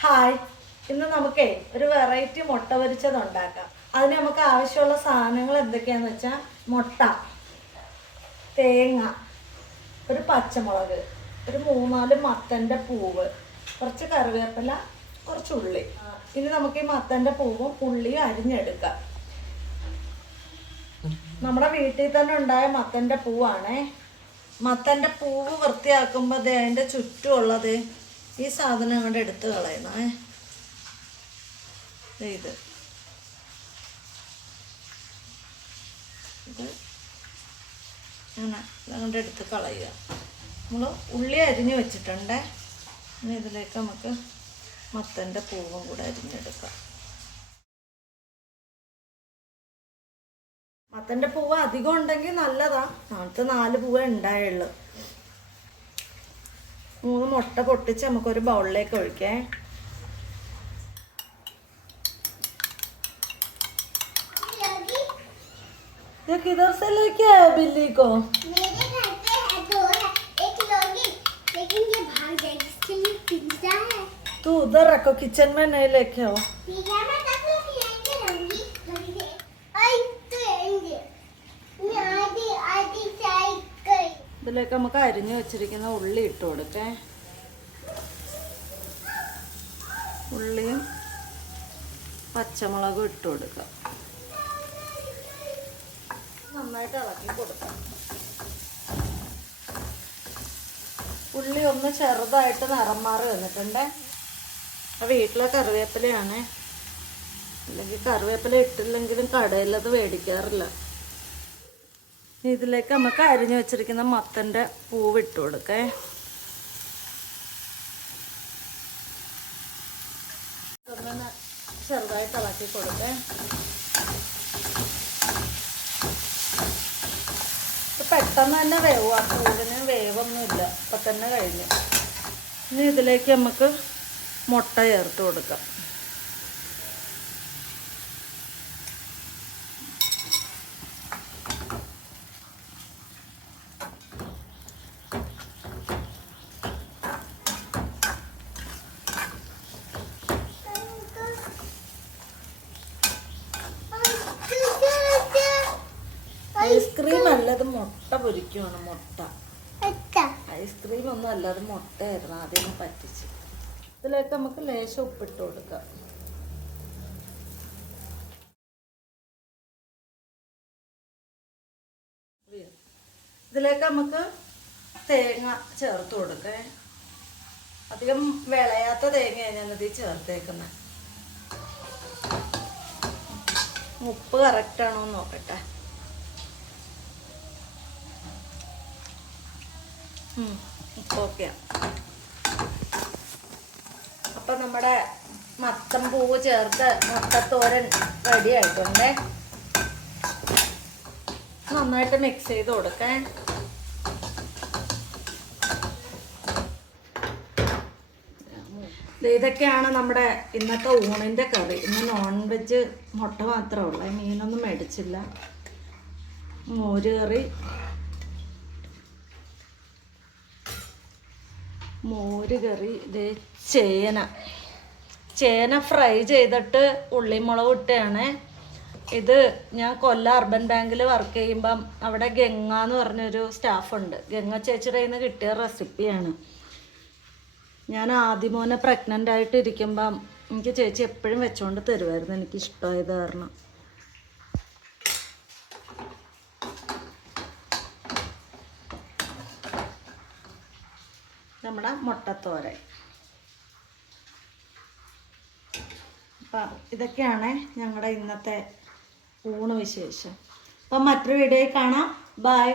Hi, ഇന്ന് നമുക്കേ ഒരു വെറൈറ്റി മുട്ട പൊരിച്ചത് ഉണ്ടാക്കാം. അതിന് നമുക്ക് ആവശ്യമുള്ള സാധനങ്ങൾ എന്തൊക്കെയാണെന്ന് വെച്ചാൽ മുട്ട, തേങ്ങ, ഒരു പച്ചമുളക്, ഒരു 3-4 മത്തൻ്റെ പൂവ്, കുറച്ച് കറിവേപ്പില, കുറച്ച് ഉള്ളി. ഇനി നമുക്ക് ഈ മത്തൻ്റെ പൂവും ഉള്ളിയും അരിഞ്ഞെടുക്കാം. നമ്മുടെ വീട്ടിൽ തന്നെ ഉണ്ടായ മത്തൻ്റെ പൂവാണേ. മത്തൻ്റെ പൂവ് വൃത്തിയാക്കുമ്പോൾ അതിൻ്റെ ചുറ്റുമുള്ളത് ഈ സാധനം അങ്ങോട്ട് എടുത്ത് കളയണേ. ഇത് അങ്ങനെ അങ്ങോട്ട് എടുത്ത് കളയുക. നമ്മൾ ഉള്ളി അരിഞ്ഞ് വെച്ചിട്ടുണ്ടേ. ഇനി ഇതിലേക്ക് നമുക്ക് മത്തൻ്റെ പൂവും കൂടെ അരിഞ്ഞെടുക്കാം. മത്തൻ്റെ പൂവ് അധികം ഉണ്ടെങ്കിൽ നല്ലതാ. നമുക്ക് 4 പൂവേ ഉണ്ടായുള്ളൂ. 3 മുട്ട പൊട്ടിച്ച് നമുക്കൊരു ബൗളിലേക്ക് ഒഴിക്കേ. किधर से लेके आया बिल्ली को? मेरे घर पे है 2 है, एक लोगी लेकिन ये भाग जाएगी, इसके लिए पिंजरा है. तू उधर रखो, किचन में नहीं लेके आओ. ठीक है, मैं तब तक लेके रहूंगी. आई तो आएंगे. मैं आधी चाय कर. ഇതിലേക്ക് നമുക്ക് അരിഞ്ഞു വെച്ചിരിക്കുന്ന ഉള്ളി ഇട്ട് കൊടുക്കേ. ഉള്ളിയും പച്ചമുളകും ഇട്ട് കൊടുക്കുക. നന്നായിട്ട് ഇളക്കി കൊടുക്കാം. ഉള്ളി ഒന്ന് ചെറുതായിട്ട് നിറം മാറി വന്നിട്ടുണ്ടേ. വീട്ടിലെ കറിവേപ്പിലയാണ്. അല്ലെങ്കിൽ കറിവേപ്പില ഇട്ടില്ലെങ്കിലും കടയിലത് മേടിക്കാറില്ല. ഇതിലേക്ക് നമുക്ക് അരിഞ്ഞു വെച്ചിരിക്കുന്ന മത്തൻ്റെ പൂവ് ഇട്ട് കൊടുക്കേ. ഒന്ന് ചെറുതായിട്ട് ഇളക്കി കൊടുക്കേ. പെട്ടെന്ന് തന്നെ വേവും. ആ പൂവിന് വേവൊന്നുമില്ല, ഇപ്പം തന്നെ കഴിഞ്ഞു. ഇനി ഇതിലേക്ക് നമുക്ക് മുട്ട ചേർത്ത് കൊടുക്കാം. ഐസ്ക്രീം അല്ലത് മുട്ട പൊരിക്കുവാണ്. മുട്ട ഐസ്ക്രീം ഒന്നും അല്ലാതെ മുട്ടയായിരുന്നു ആദ്യം പറ്റിച്ച്. ഇതിലേക്ക് നമുക്ക് ലേശം ഉപ്പിട്ട് കൊടുക്കാം. ഇതിലേക്ക് നമുക്ക് തേങ്ങ ചേർത്ത് കൊടുക്കേ. അധികം വിളയാത്ത തേങ്ങയാണ് ഞാനതിൽ ചേർത്തേക്കുന്നത്. ഉപ്പ് കറക്റ്റാണോ എന്ന് നോക്കട്ടെ. ഓക്കെയാണ്. അപ്പം നമ്മുടെ മത്തൻ പൂവ് ചേർത്ത് മുട്ടത്തോരൻ റെഡി ആയിട്ടുണ്ടേ. നന്നായിട്ട് മിക്സ് ചെയ്ത് കൊടുക്കേ. ഇതൊക്കെയാണ് നമ്മുടെ ഇന്നത്തെ ഊണിൻ്റെ കറി. ഇന്ന് നോൺ വെജ് മുട്ട മാത്രമേ ഉള്ളൂ, മീനൊന്നും മേടിച്ചില്ല. മോര് കറി, ഇത് ചേന ഫ്രൈ ചെയ്തിട്ട് ഉള്ളിമുളക് ഇട്ടാണ്. ഇത് ഞാൻ കൊല്ലം അർബൻ ബാങ്കിൽ വർക്ക് ചെയ്യുമ്പം അവിടെ ഗംഗ എന്ന് പറഞ്ഞൊരു സ്റ്റാഫുണ്ട്. ഗംഗ ചേച്ചിയുടെ കയ്യിൽ നിന്ന് കിട്ടിയ റെസിപ്പിയാണ്. ഞാൻ ആദ്യമോനെ പ്രഗ്നൻ്റ് ആയിട്ട് ഇരിക്കുമ്പം എനിക്ക് ചേച്ചി എപ്പോഴും വെച്ചുകൊണ്ട് തരുമായിരുന്നു, എനിക്കിഷ്ടമായത് കാരണം. നമ്മുടെ മുട്ടത്തോരൻ. അപ്പം ഇതൊക്കെയാണ് ഞങ്ങളുടെ ഇന്നത്തെ ഊണ് വിശേഷം. അപ്പം മറ്റൊരു വീഡിയോയിൽ കാണാം. ബൈ.